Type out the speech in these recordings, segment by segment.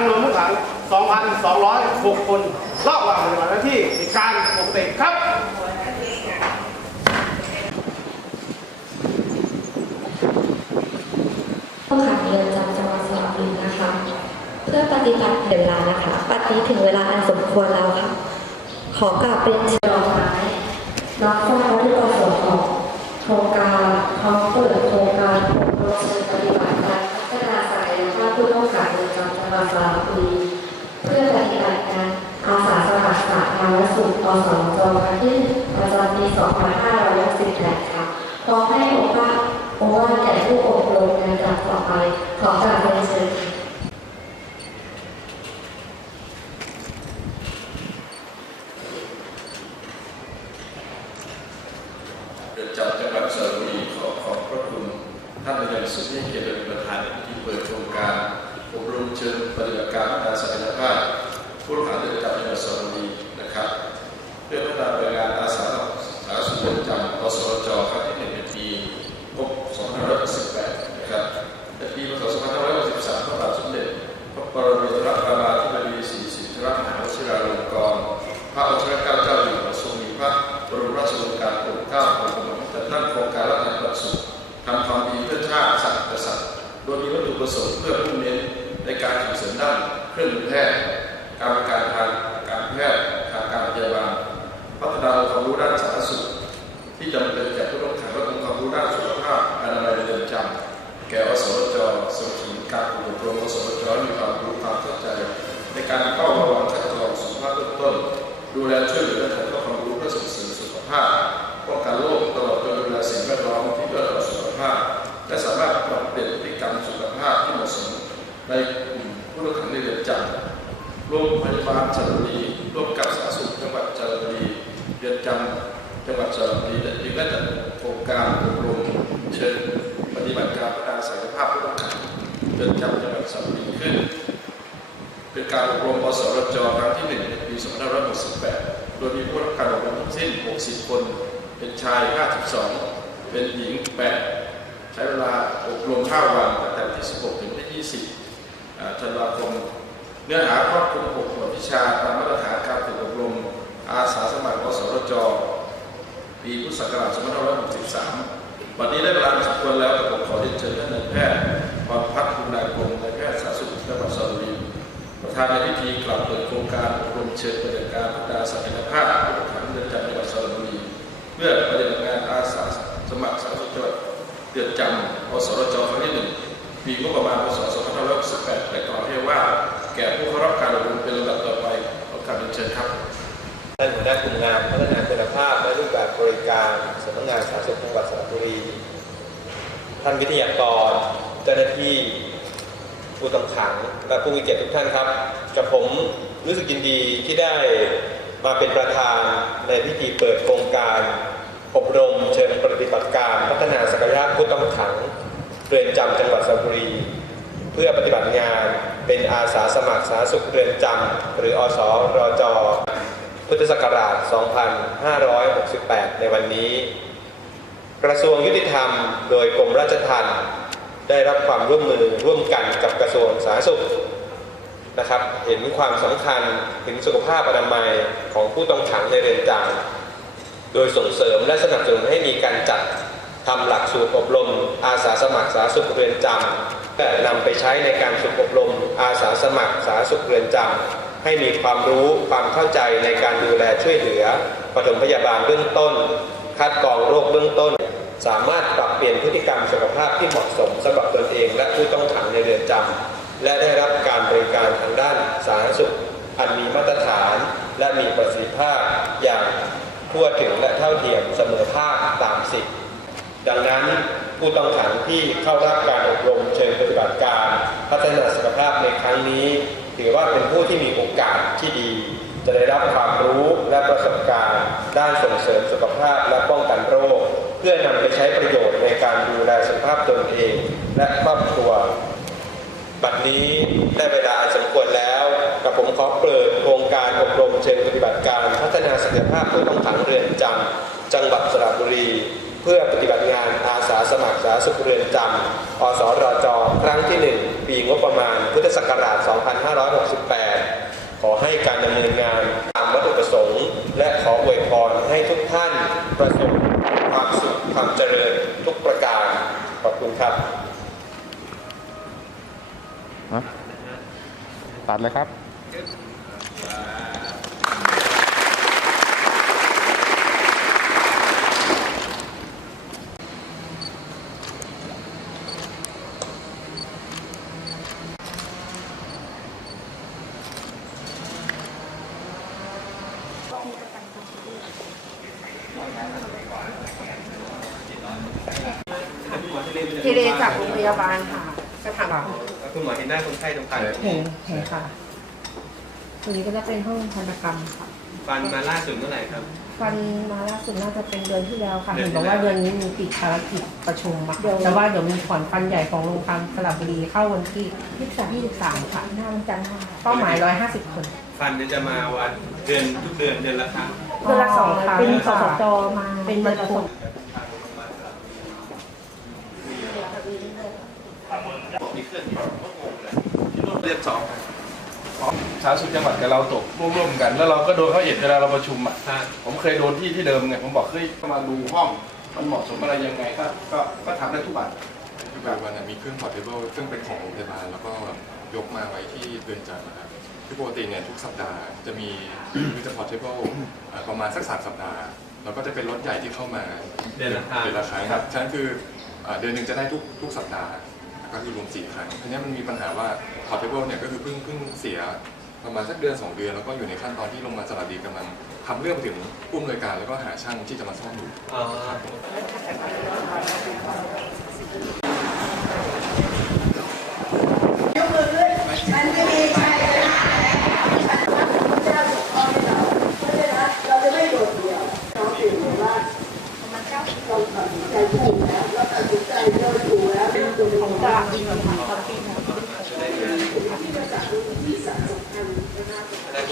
จำนวนผู้ขัง 2,206 คนรอบวางปฏิบัติหน้าที่ในการปกติครับผู้ขังเรือนจำจังหวัดสระบุรีนะคะ เพื่อปฏิบัติเวลานะคะ ปฏิถึงเวลาอันสมควรแล้วค่ะ ขอกราบเป็นเชิญดอกไม้รับทราบว่าที่ประสงค์ของโครงการพร้อมเปิดโครงการอบรมเชิญปฏิบัติการพัฒนาศักยภาพผู้ต้องขังเรือนจำจังหวัดสระบุรีเพื่อปฏิบัติการอาสาสมัครสาธารณสุขอสมจครั้งที่ประจำปี2568ค่ะพร้อมให้โอกาสโอวาแก่ผู้อบรมในลำดับต่อไป ขอกราบเรียนเชิญค่ะเรือนจำจังหวัดสระบุรีขอขอบพระคุณท่านนายกสุดที่เกียรติเป็นประธานที่เปิดโครงการอบรมเชิญปฏิบัติการพัฒนาศักยภาพ ดูแลช่วยเหลือและถ่ายทอดความรู้เพื่อส่งเสริมสุขภาพป้องกันโรคตลอดจนดูแลสิ่งแวดล้อมที่เอื้อต่อสุขภาพ และสามารถปรับเปลี่ยนพฤติกรรมสุขภาพที่เหมาะสมในกลุ่มผู้ต้องขังในเรือนจำโรงพยาบาลจันทบุรีร่วมกับสาธารณสุขจังหวัดจันทบุรีเรือนจำจังหวัดจันทบุรีและยังได้จัดโครงการอบรมเชิญปฏิบัติการพัฒนาศักยภาพผู้ต้องขังเรือนจำจังหวัดจันทบุรีขึ้น เป็นการอบรมอสรจครั้งที่หนึ่งในปี 2568 โด ยมีผู้รับการอบรมทั้งสิ้น 60 คน เป็นชาย 52 เป็นหญิง 8 ใช้เวลาอบรม5วันตั้งแต่วันที่ 16 ถึงวันที่ 20ธันวาคม เนื้อหาครอบคลุม6หมวดวิชาตามมาตรฐานการฝึกอบรม อาสาสมัครอสรจปีพุทธศักราช2563 วันนี้ได้เวลาสมควรแล้วกับผมขอเรียนเชิญท่านนายแพทย์พรพัฒน์คุณนายกรานในพิธีกล่าวเปิดโครงการอบรมเชิญปฏิบัติการพัฒนาศักยภาพผู้ต้องขังเรือนจำจังหวัดสระบุรีเพื่อปฏิบัติงานอาสาสมัครสาธารณสุขจังหวัดเรือนจำอสรจครั้งที่หนึ่งปีงบประมาณพศ2568และกล่าวให้ว่า แก่ผู้เข้ารับการอบรมเป็นลำดับต่อไปขอกาบเรียนเชิญครับท่านหัวหน้ากลุ่มงานพัฒนาคุณภาพและรูปแบบบริการสำนักงานสาธารณสุขจังหวัดสระบุรีท่านวิทยากรเจ้าหน้าที่ ผู้ต้องขังและผู้มีเกียรติทุกท่านครับกับผมรู้สึกยินดีที่ได้มาเป็นประธานในพิธีเปิดโครงการอบรมเชิงปฏิบัติการพัฒนาศักยภาพผู้ต้องขังเรือนจำจังหวัดสระบุรี เพื่อปฏิบัติงานเป็นอาสาสมัครสาธารณสุขเรือนจำหรืออสรจ พุทธศักราช 2568 ในวันนี้ กระทรวงยุติธรรม โดยกรมราชทัณฑ์ ได้รับความร่วมมือร่วมกันกับกระทรวงสาธารณสุขนะครับ เห็นความสำคัญถึงสุขภาพอนามัยของผู้ต้องขังในเรือนจำโดยส่งเสริมและสนับสนุนให้มีการจัดทำหลักสูตรอบรม อาสาสมัครสาธารณสุขเรือนจำและนำไปใช้ในการฝึกอบรม อาสาสมัครสาธารณสุขเรือนจำให้มีความรู้ความเข้าใจในการดูแลช่วยเหลือปฐมพยาบาลเบื้องต้น คัดกรองโรคเบื้องต้น สามารถปรับเปลี่ยนพฤติกรรมสุขภาพที่เหมาะสมสำหรับตนเองและผู้ต้องขังในเรือนจำและได้รับการบริการทางด้านสาธารณสุข อันมีมาตรฐานและมีประสิทธิภาพอย่างทั่วถึงและเท่าเทียมเสมอภาคตามสิทธิดังนั้นผู้ต้องขังที่เข้ารับการอบรมเชิงปฏิบัติการ พัฒนาสุขภาพในครั้งนี้ ถือว่าเป็นผู้ที่มีโอกาสที่ดี จะได้รับความรู้และประสบการณ์ ด้านส่งเสริมสุขภาพและป้องกันโรค เพื่อนำไปใช้ประโยชน์ในการดูแลสุขภาพตนเอง และครอบครัว บัดนี้ได้เวลาสมควรแล้วกับผมขอเปิดโครงการอบรมเชิงปฏิบัติการพัฒนาศักยภาพผู้ต้องขังเรือนจำจังหวัดสระบุรี เพื่อปฏิบัติงานอาสาสมัครสาธารณสุขเรือนจำอสรจครั้งที่ 1 ปีงบประมาณ พุทธศักราช 2568 ขอให้การดำเนินงานตามวัตถุประสงค์ และขออวยพรให้ทุกท่านประสบความสุขความเจริญทุกประการ ขอบ ครับตัดเลยครับ ทีเรจากโรงพยาบาลค่ะก็ถามคุณหมอเห็นหน้าคนไข้ตรงฟันเห็นเห็นค่ะตรงนี้ก็จะเป็นห้องพันธกรรมค่ะ ฟันมาล่าสุดเมื่อไหร่ครับ ฟันมาล่าสุดน่าจะเป็นเดือนที่แล้วค่ะเดือนเห็นที่บอกว่าแล้วเดือนนี้มีปิดภารกิจประชุมอะแต่ว่าเดี๋ยวมีถอนฟันใหญ่ของโรงพยาบาลสระบุรีเข้าวันที่23 23ค่ะหน้าวันจันทร์ค่ะเป้าหมาย 150 คน ฟันเนี่ยจะมาวันเดือนทุกเดือนเดือนละครั้งเดือนละสองครั้งเป็นสค่ะสจมาเป็นวันพุธ เรียนสองสาธารณสุขจังหวัดกับเราตกร่วมๆกัน แล้วเราก็โดนเขาเห็นเวลาเราประชุมอะฮะผมเคยโดนที่ที่เดิมไงผมบอกเฮ้ยมาดูห้องมันเหมาะสมอะไรยังไงก็ก็ก็ทำได้ทุกบัตรปัจจุบันน่ะมีเครื่องพอร์ตเทเบิลซึ่งเป็นของโรงพยาบาลแล้วก็ยกมาไว้ที่เรือนจำนะครับคือปกติเนี่ยทุกสัปดาห์จะมีมิเตอร์พอร์ตเทเบิลประมาณสักสามสัปดาห์แล้วก็จะเป็นรถใหญ่ที่เข้ามาเดือนละครั้งเดือนละครั้งครับฉะนั้นคือเอ่อเดือนหนึ่งจะได้ทุกทุกสัปดาห์ ก็คือรวมสี่ครั้งทีนี้มันมีปัญหาว่าพอร์ตเทเบิลเนี่ยก็คือเพิ่งเพิ่งเสียประมาณสักเดือนสองเดือน แล้วก็อยู่ในขั้นตอนที่โรงพยาบาลสระบุรีกำลังทำเรื่องไปถึงผู้อำนวยการแล้วก็หาช่างที่จะมาซ่อมอยู่อ๋อแต่คุณ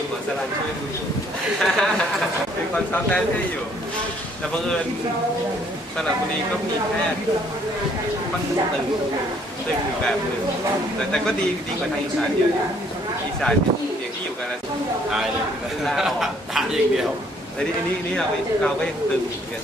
หมอสลันช่วยดูอยู่เป็นคนซ้อมแดนให้อยู่ แต่บังเอิญสระบุรีก็มีแพทย์มันตึงตึงอยู่แบบหนึ่งแต่แต่ก็ดีดีกว่าทางอีสานเยอะอีสานอย่างที่อยู่กันแล้วตายเลยลาออกตายอย่างเดียวแต่นี่อันนี้นี่เราเราก็ยังตึงเหมือนกัน